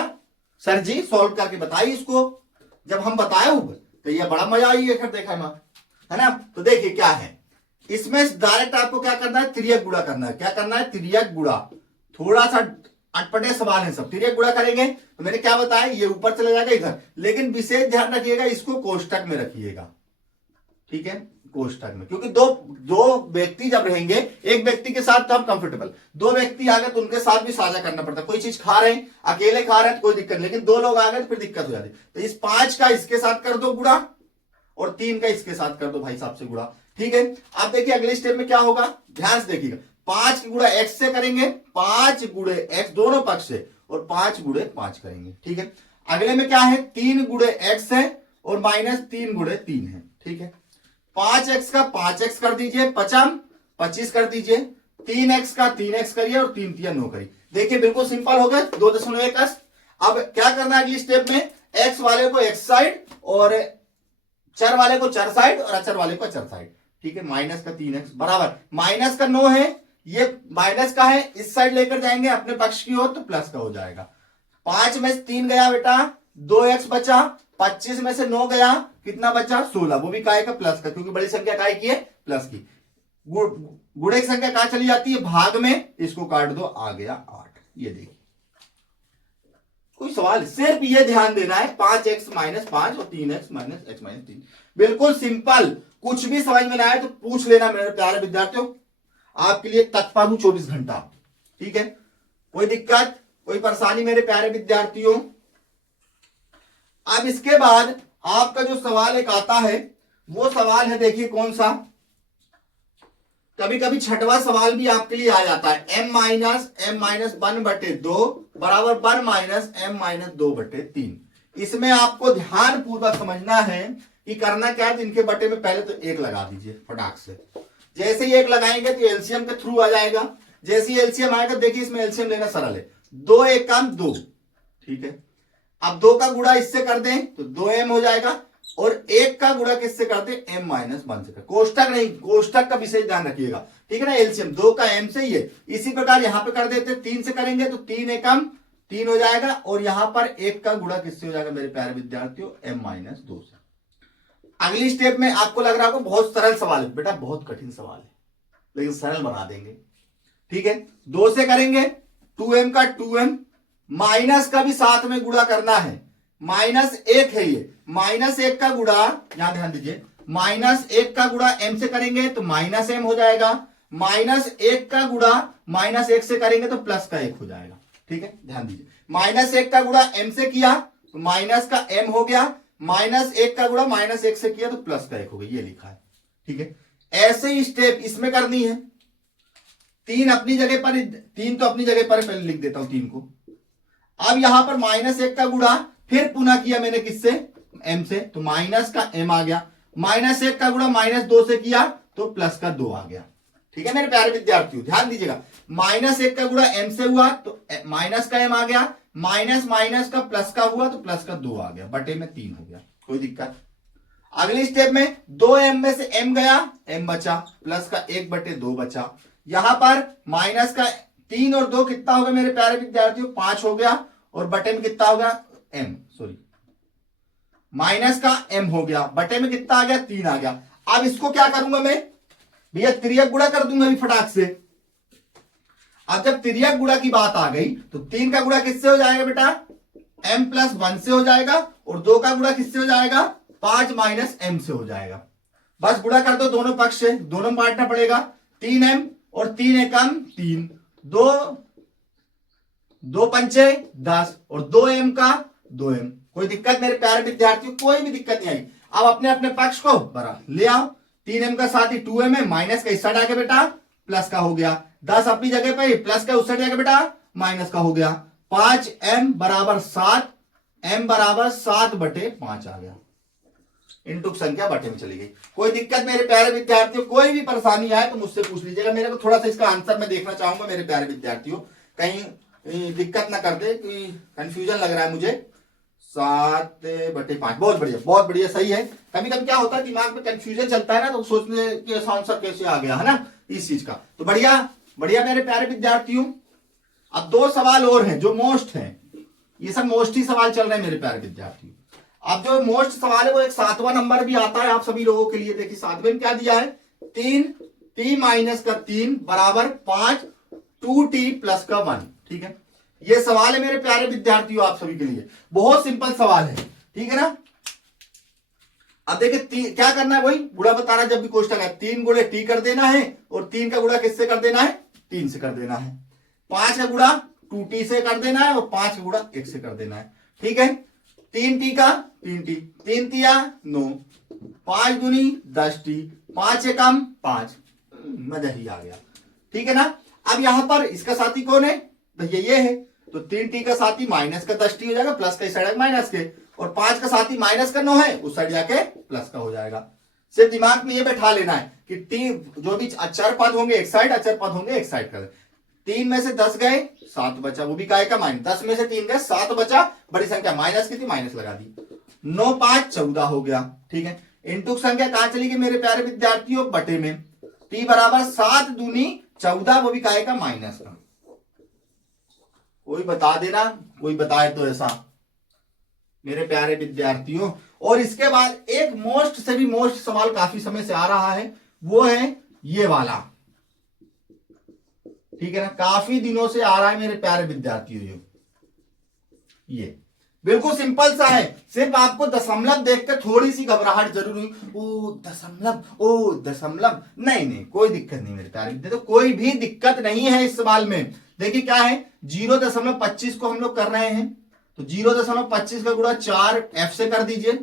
सर जी सॉल्व करके बताइए इसको। जब हम बताए हुए तो ये बड़ा मजा आई है, देखा है ना। तो देखिए क्या है, इसमें डायरेक्ट आपको क्या करना है, तिर्यक गुणा करना है। क्या करना है, तिर्यक गुणा। थोड़ा सा अटपटे सवाल है सब, तिर्यक गुणा करेंगे तो मैंने क्या बताया, ये ऊपर चला जाएगा इधर, लेकिन विशेष ध्यान रखिएगा इसको कोष्टक में रखिएगा। ठीक है, कोष्टक में, क्योंकि दो व्यक्ति जब रहेंगे, एक व्यक्ति के साथ तो हम कंफर्टेबल, 2 व्यक्ति आ गए तो उनके साथ भी साझा करना पड़ता है। कोई चीज खा रहे हैं, अकेले खा रहे हैं तो कोई दिक्कत नहीं, लेकिन 2 लोग आ गए तो फिर दिक्कत हो जाती है। तो इस 5 का इसके साथ कर दो गुणा और 3 का इसके साथ कर दो भाई साहब से गुणा। ठीक है, अब देखिए अगले स्टेप में क्या होगा, ध्यान से देखिएगा, 5 की गुणा x से करेंगे, 5 गुणे x दोनों पक्ष से, और 5 गुणे 5 करेंगे। ठीक है, अगले में क्या है, 3 गुणे x है और माइनस 3 गुणे 3 है। ठीक है, 5x का 5x कर दीजिए, 25 कर दीजिए, 3x का 3x करिए और 3 तिया 9 करिए। देखिए बिल्कुल सिंपल हो गया, 2.1। अब क्या करना है अगली स्टेप में, x वाले को x साइड और चर वाले को चर साइड और अचर वाले को अचर साइड। ठीक है, माइनस का 3x बराबर माइनस का 9 है, ये माइनस का है, इस साइड लेकर जाएंगे अपने पक्ष की ओर तो प्लस का हो जाएगा। 5 में से 3 गया बेटा, 2x बचा, 25 में से 9 गया, कितना बचा 16, वो भी काय का प्लस का, क्योंकि बड़ी संख्या काय की है, प्लस की। गुणे की संख्या कहां चली जाती है, भाग में, इसको काट दो, आ गया 8। ये देखिए कोई सवाल, सिर्फ ये ध्यान देना है, 5x माइनस 5 और 3x माइनस x माइनस 3, बिल्कुल सिंपल। कुछ भी समझ में ना आए तो पूछ लेना मेरे प्यारे विद्यार्थियों, आपके लिए तत्पर हूं 24 घंटा। ठीक है, कोई दिक्कत, कोई परेशानी मेरे प्यारे विद्यार्थियों। अब इसके बाद आपका जो सवाल एक आता है, वो सवाल है, देखिए कौन सा, कभी कभी छठवां सवाल भी आपके लिए आ जाता है, m माइनस 1 बटे 2 बराबर 1 माइनस m माइनस 2 बटे 3। इसमें आपको ध्यान पूर्वक समझना है कि करना क्या है, इनके बटे में पहले तो 1 लगा दीजिए फटाक से। जैसे ही 1 लगाएंगे तो एलसीएम के थ्रू आ जाएगा, जैसे ही एलसीएम आएगा, देखिए इसमें एलसीएम लेना सरल है, 2 1 काम 2। ठीक है, अब 2 का गुणा इससे कर दें तो 2m हो जाएगा, और 1 का गुणा किससे करते हैं, m माइनस 1 से। कोष्टक नहीं, कोष्टक का विशेष ध्यान रखिएगा। ठीक है ना, एलसीएम 2 का m से ही है। इसी प्रकार यहां पे कर देते, 3 से करेंगे तो 3 एकम 3 हो जाएगा, और यहां पर 1 का गुणा किससे हो जाएगा मेरे प्यारे विद्यार्थियों, m माइनस 2 से। अगली स्टेप में आपको लग रहा होगा बहुत सरल सवाल है, बेटा बहुत कठिन सवाल है, लेकिन सरल बना देंगे। ठीक है, 2 से करेंगे, 2m का 2m माइनस का भी साथ में गुणा करना है, -1 है ये, -1 का गुणा, यहां ध्यान दीजिए, -1 का गुणा m से करेंगे तो -m हो जाएगा, -1 का गुणा -1 से करेंगे तो प्लस का 1 हो जाएगा। ठीक है, ध्यान दीजिए, -1 का गुणा m से किया तो माइनस का m हो गया, -1 का गुणा -1 से किया तो प्लस का 1 हो गया, ये लिखा है। ठीक है, ऐसे ही स्टेप इसमें करनी है। 3 अपनी जगह पर, 3 तो अपनी जगह पर, पहले लिख देता हूं 3 को। अब यहां पर -1 का गुणा फिर पुनः किया मैंने किससे, m से, तो माइनस का m आ गया, -1 का गुणा -2 से किया तो प्लस का 2 आ गया। ठीक है मेरे प्यारे विद्यार्थियों, ध्यान दीजिएगा, -1 का गुणा m से हुआ तो माइनस का m आ गया, माइनस माइनस का प्लस का हुआ तो प्लस का 2 आ गया, बटे में 3 हो गया, कोई दिक्कत। अगली स्टेप में 2m में से m गया, m बचा, प्लस का 1/2 बचा। यहां पर माइनस का 3 और 2 कितना हो गया मेरे प्यारे विद्यार्थियों, 5 हो गया, और बटे में कितना हो गया, m, सॉरी, माइनस का m हो गया, बटे में कितना आ गया, 3 आ गया। अब इसको क्या करूंगा मैं भैया, तिर्यक गुणा कर दूंगा अभी फटाक से। अब जब तिर्यक गुणा की बात आ गई तो 3 का गुणा किससे हो जाएगा बेटा, m+1 से हो जाएगा, और 2 का गुणा किससे हो जाएगा, 5 - m से हो जाएगा। बस गुणा कर दो दोनों पक्ष से, दोनों बांटना पड़ेगा, 3m और 3 एकम 3, 2 पंचे 10 और 2m का 2m। कोई दिक्कत मेरे प्यारे विद्यार्थियों, कोई भी दिक्कत नहीं आई। अब अपने अपने पक्ष को बरा ले आओ, 3m का साथ ही 2m है, माइनस का इस साइड आके बेटा प्लस का हो गया, 10 अपनी जगह पे, प्लस का उस साइड आके बेटा माइनस का हो गया, 5m बराबर 7, m बराबर 7/5 आ गया, इंटू संख्या बटे में चली गई। कोई दिक्कत मेरे प्यारे विद्यार्थियों, कोई भी परेशानी आए तो मुझसे पूछ लीजिएगा, मेरे को थोड़ा सा इसका आंसर मैं देखना चाहूंगा मेरे प्यारे विद्यार्थियों, कहीं दिक्कत ना कर दे, कंफ्यूजन लग रहा है मुझे। 7/5, बहुत बढ़िया, बहुत बढ़िया, सही है। कभी कभी क्या होता है दिमाग में कंफ्यूजन चलता है ना, तो सोचने के आंसर कैसे आ गया, है ना, इस चीज का। तो बढ़िया बढ़िया मेरे प्यारे विद्यार्थियों। अब 2 सवाल और हैं जो मोस्ट हैं, ये सब मोस्ट ही सवाल चल रहे हैं मेरे प्यारे विद्यार्थियों। अब जो मोस्ट सवाल है वो एक 7वां नंबर भी आता है आप सभी लोगों के लिए। देखिए 7वें में क्या दिया है, 3t-3 बराबर 5 2t प्लस का 1। ठीक है, ये सवाल है मेरे प्यारे विद्यार्थियों आप सभी के लिए, बहुत सिंपल सवाल है। ठीक है ना, अब देखिए क्या करना है, वही गुणा बता रहा जब भी कोष्टक है, 3 गुणे t कर देना है, और 3 का गुणा किससे कर देना है, 3 से कर देना है, 5 का गुणा 2t से कर देना है, और 5 का गुणा 1 से कर देना है। ठीक है, 3t का 3t, 3 तिया 9, 5 दूनी 10t, 5 एकम 5, मजा ही आ गया। ठीक है ना, अब यहां पर इसका साथी कौन है भैया, ये है, तो 3t का साथी माइनस का 10t हो जाएगा, प्लस का इस साइड माइनस के, और 5 का साथी माइनस का 9 है, उस साइड जाके प्लस का हो जाएगा। सिर्फ दिमाग में ये बैठा लेना है कि t जो भी अचर पद होंगे एक साइड, अचर पद होंगे एक साइड कर, 3 में से 10 गए 7 बचा, वो भी काय का माइनस, 10 में से 3 गए 7 बचा, बड़ी संख्या माइनस की थी माइनस लगा दी, 9 5 14 हो गया। ठीक है, इंटू संख्या कहां चली गई मेरे प्यारे विद्यार्थियों, बटे में, t बराबर 7 दूनी 14, वो भी काय का माइनस का। कोई बता देना, कोई बताए तो ऐसा मेरे प्यारे विद्यार्थियों। और इसके बाद एक मोस्ट से भी मोस्ट सवाल काफी समय से आ रहा है, वो है ये वाला। ठीक है ना, काफी दिनों से आ रहा है मेरे प्यारे विद्यार्थियों, ये बिल्कुल सिंपल सा है, सिर्फ आपको दशमलव देखकर थोड़ी सी घबराहट जरूर हुई, ओ दशमलव, नहीं कोई दिक्कत नहीं मेरे प्यारे विद्यार्थियों, कोई भी दिक्कत नहीं है इस सवाल में। देखिए क्या है, 0.25 को हम लोग कर रहे हैं, तो 0.25 का गुणा 4f से कर दीजिए।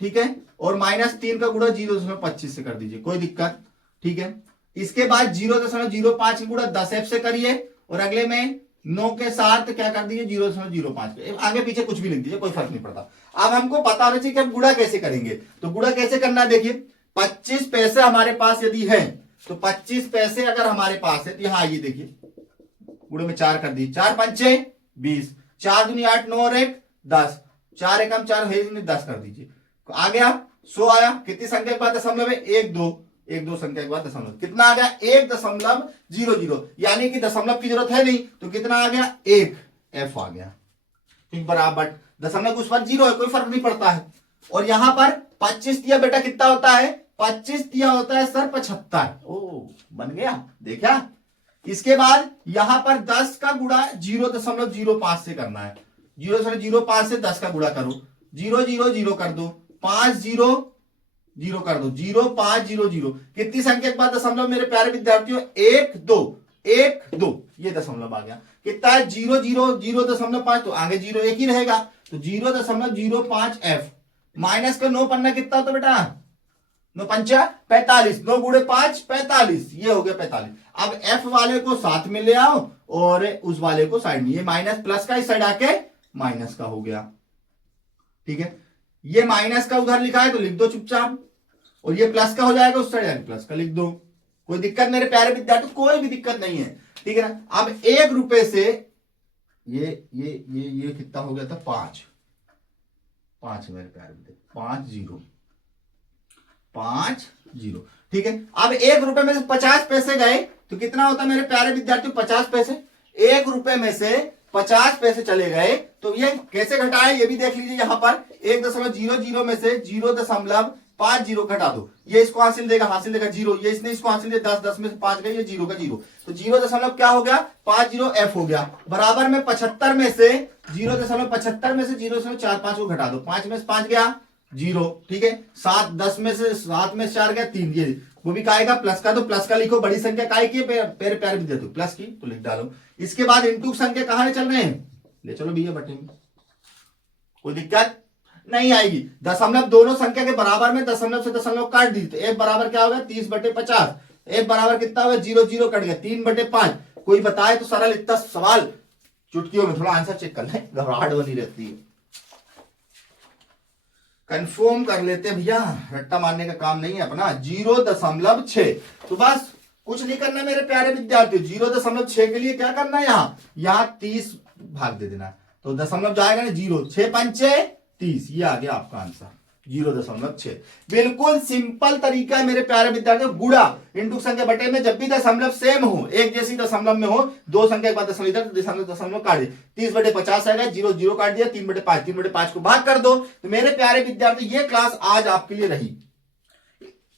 ठीक है, और -3 का गुणा 0.25 से कर दीजिए, कोई दिक्कत। ठीक है, इसके बाद 0.05 का गुणा 10f से करिए, और अगले में 9 के साथ क्या कर दीजिए 0.05, आगे पीछे कुछ भी लिख दीजिए, कोई फर्क नहीं पड़ता। अब हमको पता होना चाहिए कि हम गुणा कैसे करेंगे, तो गुणा कैसे करना है, देखिए 25 पैसे हमारे पास यदि है, तो 25 पैसे अगर हमारे पास है तो यहाँ आइए देखिए, गुणे में 4 कर दीजिए, 4 पंचे 20, 4 दूनी 8, 9 और 1 10, 4 एकम 4 है 10 कर दीजिए, आ गया 100 आया। कितनी संख्या के बाद दशमलव है, 1 2 संख्या के बाद दशमलव, कितना आ गया 1.00, यानी कि दशमलव की जरूरत है नहीं, तो कितना आ गया 1f आ गया। ठीक, बराबर दशमलव कुछ पर 0 है, कोई फर्क नहीं पड़ता है। और यहां पर 25 दिया बेटा कितना होता है, 25 दिया होता है सर 75। ओ बन गया, देखा इसके बाद यहां पर 10 का गुणा 0.05 से करना है। 0.05 से 10 का गुणा करो, 0 कर दो, 5 0 कर दो, 0 5 0 0। कितनी संख्या के बाद दशमलव मेरे प्यारे विद्यार्थियों? 1 2 1 2, ये दशमलव आ गया। कितना है? 0.5, तो आगे 0 एक ही रहेगा, तो 0.05 f माइनस का 9 पन्ना कितना होता बेटा? 9 पंचा 45, 9 गुणे 5 45, ये हो गया 45। अब f वाले को साथ में ले आओ और उस वाले को साइड में, ये माइनस प्लस का इस साइड आके माइनस का हो गया, ठीक है। ये माइनस का उधर लिखा है तो लिख दो चुपचाप, और ये प्लस का हो जाएगा उस साइड प्लस का लिख दो। कोई दिक्कत मेरे प्यारे विद्यार्थी? कोई भी दिक्कत नहीं है, ठीक है ना। अब 1 रुपए से ये कितना हो गया था? 5 मेरे प्यारे विद्यार्थी, 5 0, ठीक है। अब 1 रुपए में से 50 पैसे गए तो कितना होता मेरे प्यारे विद्यार्थी? 50 पैसे। 1 रुपए में से 50 पैसे चले गए तो ये कैसे घटाए ये भी देख लीजिए। यहां पर 1.00 में से 0.50 घटा दो, ये इसको हासिल देगा 0, ये इसने इसको हासिल दिया 10, 10 में से 5 गए, ये 0 का 0, तो 0 दशमलव क्या हो गया? 50 f हो गया। बराबर में 75 में से 0.45 को घटा दो, 5 में से 5 गया 0, ठीक है। 7 10 में से 7 में से 4 गया 3, ये वो भी काएगा प्लस का, तो प्लस का लिखो। बड़ी संख्या काय की है? प्यारे प्यारे विद्यार्थी प्लस की, तो लिख डालो। इसके बाद इंटू संख्या कहां चल रहे हैं? ले चलो भैया बटे में, कोई दिक्कत नहीं आएगी। दशमलव दोनों संख्या के बराबर में दशमलव से दशमलव काट दी, तो f बराबर क्या होगा? 30/50। f बराबर कितना होगा? 0 0 कट गया, 3/5। कोई बताए तो सरल इतना सवाल चुटकियों में थोड़ा आंसर चेक कर ले, घबराहट बनी रहती है। कंफर्म कर लेते भैया, रट्टा मारने का काम नहीं है अपना। 0.6, तो बस कुछ नहीं करना मेरे प्यारे विद्यार्थियों। 0.6 के लिए क्या करना है? यहाँ 30 भाग दे देना, तो दशमलव जाएगा ना 0, 6 पंचे 30, ये आ गया आपका आंसर 0.6। बिल्कुल सिंपल तरीका है मेरे प्यारे विद्यार्थियों। गुणा इंटू संख्या बटे में जब भी दशमलव सेम हो, एक जैसी दशमलव में हो, दो संख्या के बाद दशमलव इधर दशमलव काट दे, 30/50 आएगा, 0 0 काट दिया, 3/5, 3/5 को भाग कर दो। तो मेरे प्यारे विद्यार्थी ये क्लास आज आपके लिए रही।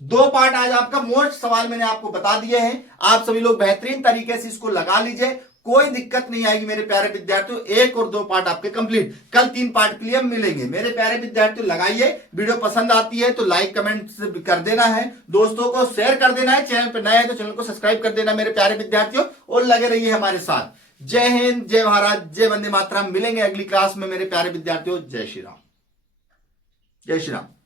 2 पार्ट आज आपका मोस्ट सवाल मैंने आपको बता दिए हैं। आप सभी लोग बेहतरीन तरीके से इसको लगा लीजिए, कोई दिक्कत नहीं आएगी मेरे प्यारे विद्यार्थियों। 1 और 2 पार्ट आपके कंप्लीट, कल 3 पार्ट के लिए हम मिलेंगे। मेरे प्यारे विद्यार्थियों लगाइए, वीडियो पसंद आती है तो लाइक कमेंट कर देना है, दोस्तों को शेयर कर देना है, चैनल पर नए हैं तो चैनल को सब्सक्राइब कर देना मेरे प्यारे विद्यार्थियों, और लगे रहिए हमारे साथ। जय हिंद, जय भारत, जय वंदे मातरम। मिलेंगे अगली क्लास में मेरे प्यारे विद्यार्थियों। जय श्री राम, जय श्री राम।